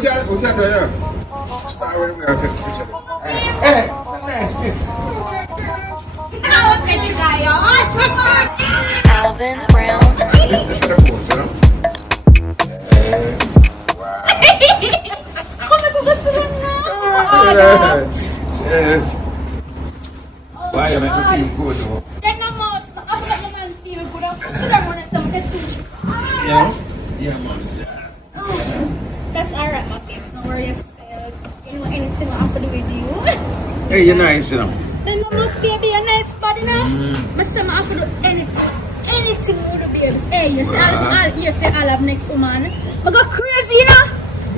can do it. Start with me, I'll take a picture. Hey, I'll take you guy on. Alvin Brown. This is the pose, you know? Wow. Kung nagugusto lang na. Yes. Why you make me feel good though? Yan na mas, ako na naman feel good. Ang gusto lang mo na sa mga sushi. Yeah? Yeah, man. That's alright, my kids. No worries. You know, anything I have to do with you. Hey, you're nice, you know? Then no baby, a nice body now. Masama I have to do anything. Anything with the babes. Hey, you say I'll have next woman. I go crazy, you know?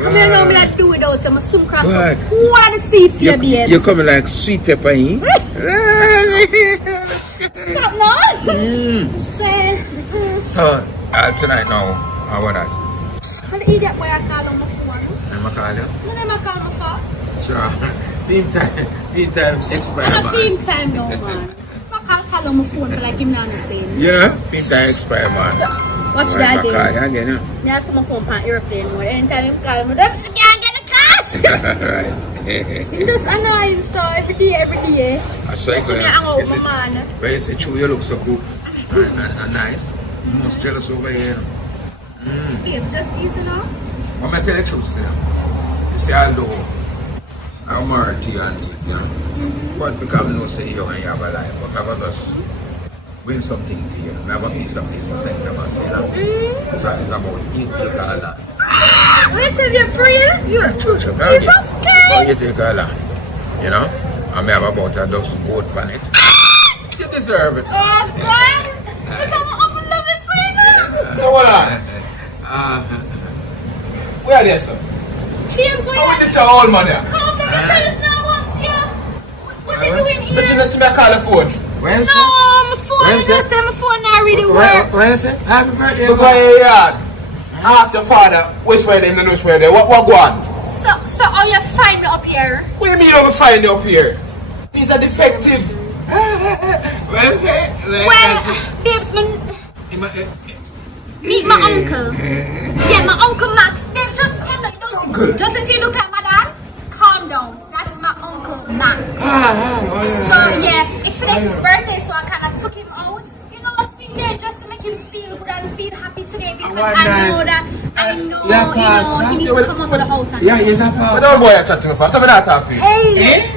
Come here now, I do without you. I'm soon cross up. What to see for your babes? You're coming like sweet pepper, eh? Stop now. Say. So, tonight now, how about that? How the idiot boy I call on my phone? I'm a call you. No, I'm a call my phone. So, theme time expire, I'm a man. theme time now, man. I can't call on my phone for like him now and saying. Yeah, theme time expire, man. Watch that Call you again. again, I put my phone on airplane mode. Anytime you call me, just can't get a call. Right. It's just annoying, so every day. I saw you Just hang out with my man. but you say true, you look so cool and nice. Most jealous over here. Babe, just easy now. I'm gonna tell you the truth, still. You see, although I'm married to you and you know, but because I know say you and you have a life, but I'm gonna just bring something to you. I'm gonna see something to say about say that. So it's about you take all that. Listen, you're free? Yeah, true. Jesus Christ! Oh, you take all that. You know? I may have about a dozen boat on it. You deserve it. Oh, God! It's all I'm love this thing! So what on? Where are they, sir? James, why How you would this old man here? come back and say now once here? What's he doing But you here? not see me call the phone. Where is No, my phone, Where you is just it? say my phone not really work. Where is it? Happy birthday, You go man. in your yard. Ask your father which way them and which way they. What go on? So how you find me up here? What do you mean you don't find you up here? These are defective. Where is it? Well, babes, meet my uncle. Yeah, my uncle Max. Babe, just calm down. Uncle? Doesn't he look like my dad? Calm down. That's my uncle Max. So yeah, it's today's his birthday, so I kind of took him out. You know, sitting there just to make him feel good and feel happy today because I know he needs to come out of the house. And Yeah, yes, I But pass. don't boy I chat to me for. Tell me that talk to you. Hey,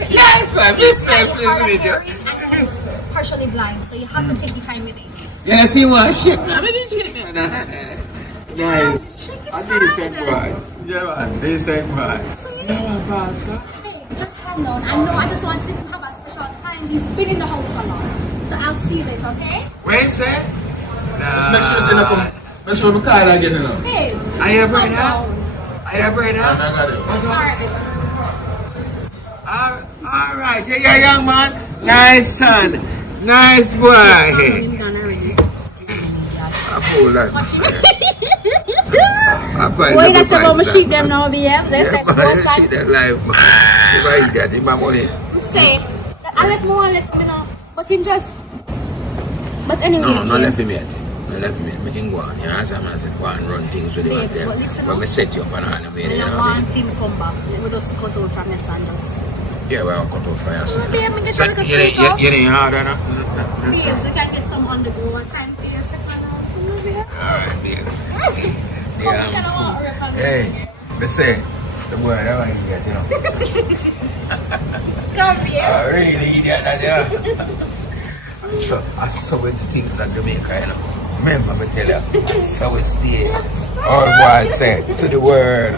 Yes, man. he's Please meet you. and he's partially blind, so you have to take your time with him. Yeah, I see one shit. I mean, shit. Nice. Shake his I did the same hand. part. Yeah, man. The same part. Yeah, Pastor. Hey, just calm down. I know I just want to have a special time. He's been in the house a lot. So I'll see you later, okay? Where is it? Just make sure you say no come. Make sure we call again, you know. Hey. Are you calm brother? down. Are you brother? I got it. All right. Yeah, young man. Nice son. Nice boy. I'm gonna already. I pull that. Boy, that's about my sheep them now, BF. Let's Yeah, go man. Shit outside. that life, man. If I eat that, in my money. Say, I left more left me now. But him just. But anyway. No, not yes. left him yet. Not left him yet. We can go on. You know, as I'm saying, go and run things with him. Babes, but listen But up. we set you up on hand. You I know don't what I want mean? him to come back. We just cut out from your sandals. Yeah, well, I'll cut out for you. Babe, I'm gonna So, get a you ain't sweater. you ain't hard enough. Babes, we can get some on the go. Time for your second out. You know, babe? Alright, babe. Come on, I want to rip on Hey, me say, the boy that one you get, you know. Come here. I really idiot that, you know. I saw the things in Jamaica, you know. Remember me tell you, I saw it stay. All boys say to the world.